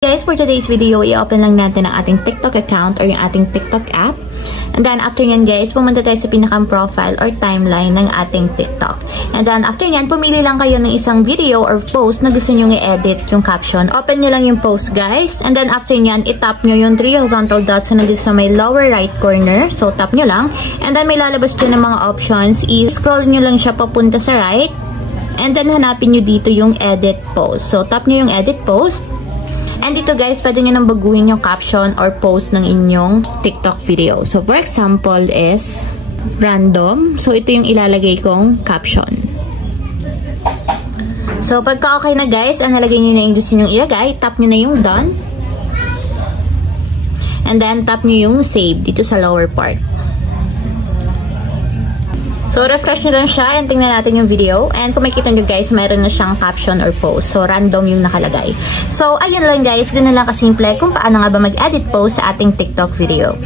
Guys, for today's video, i-open lang natin ang ating TikTok account or yung ating TikTok app. And then, after nyan guys, pumunta tayo sa pinakang profile or timeline ng ating TikTok. And then, after nyan, pumili lang kayo ng isang video or post na gusto nyo i-edit yung caption. Open nyo lang yung post guys. And then, after nyan, itap nyo yung 3 horizontal dots na nandito sa may lower right corner. So, tap nyo lang. And then, may lalabas dyan ng mga options. I-scroll nyo lang siya papunta sa right. And then, hanapin nyo dito yung edit post. So, tap nyo yung edit post. And dito guys, pwede nyo nang baguhin yung caption or post ng inyong TikTok video. So, for example is random. So, ito yung ilalagay kong caption. So, pagka okay na guys, ang nalagay nyo na yung gusto nyo ilagay, tap nyo na yung done. And then, tap nyo yung save dito sa lower part. So, refresh nyo lang siya and tingnan natin yung video. And kung makikita nyo guys, mayroon na siyang caption or post. So, random yung nakalagay. So, ayun lang guys. Ganun lang kasimple kung paano nga ba mag-edit post sa ating TikTok video.